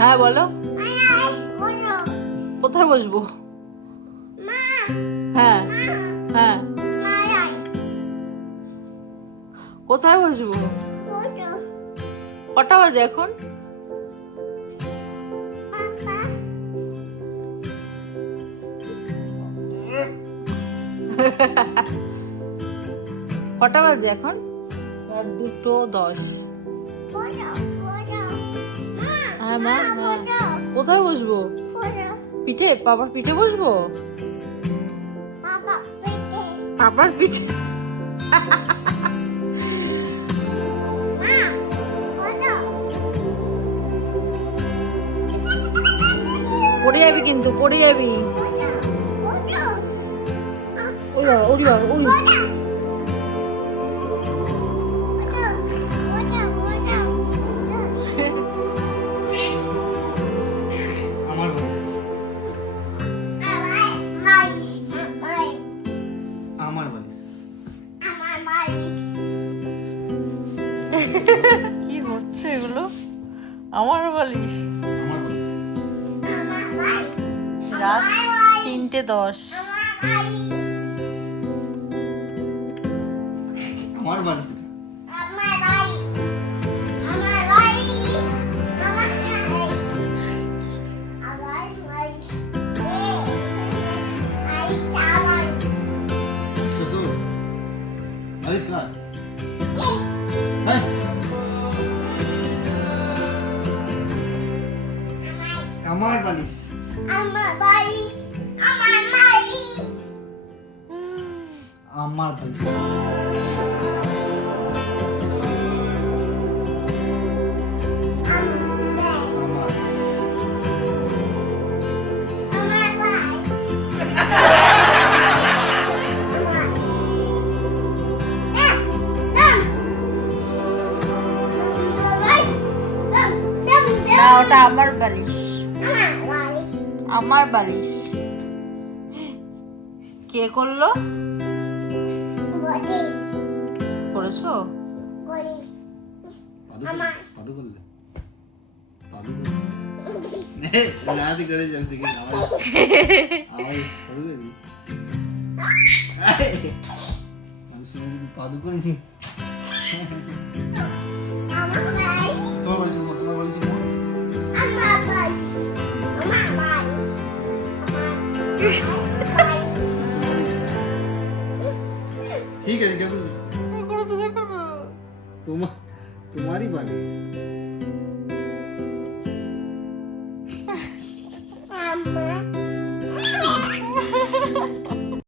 হ্যাঁ বলো, কোথায় বসবো? হ্যাঁ হ্যাঁ, কোথায় বসবো? কটা বাজে এখন? কটা বাজে এখন? রাত 2:10। হ্যাঁ মা, হ্যাঁ কোথায় বসবো? পিঠে, বাবার পিঠে বসবো? বাবার পিঠে? পড়ে যাবি কিন্তু, পড়ে যাবি। ওই বাবা, ওই বাবা, ওই। কি হচ্ছে এগুলো? আমার বালিশ। রাত 3:10। আমার বালিশ। বালিশ কার? হ্যাঁ, আমার বালিশ। আমার বালিশ। না, ওটা আমার বালিশ। আমার বালিশ। কে করলো? করেছো? পাদু করলে? পাদু করলে? নাচি করেছি আমি দেখি। আমার পাদু করেছি। আমি শুনেছি পাদু করেছি। তোমার বালিশ কোন? তোমার বালিশ কোন? ঠিক আছে, কে বলবি? করেছো দেখো না। তোমারই বালিশ। আমার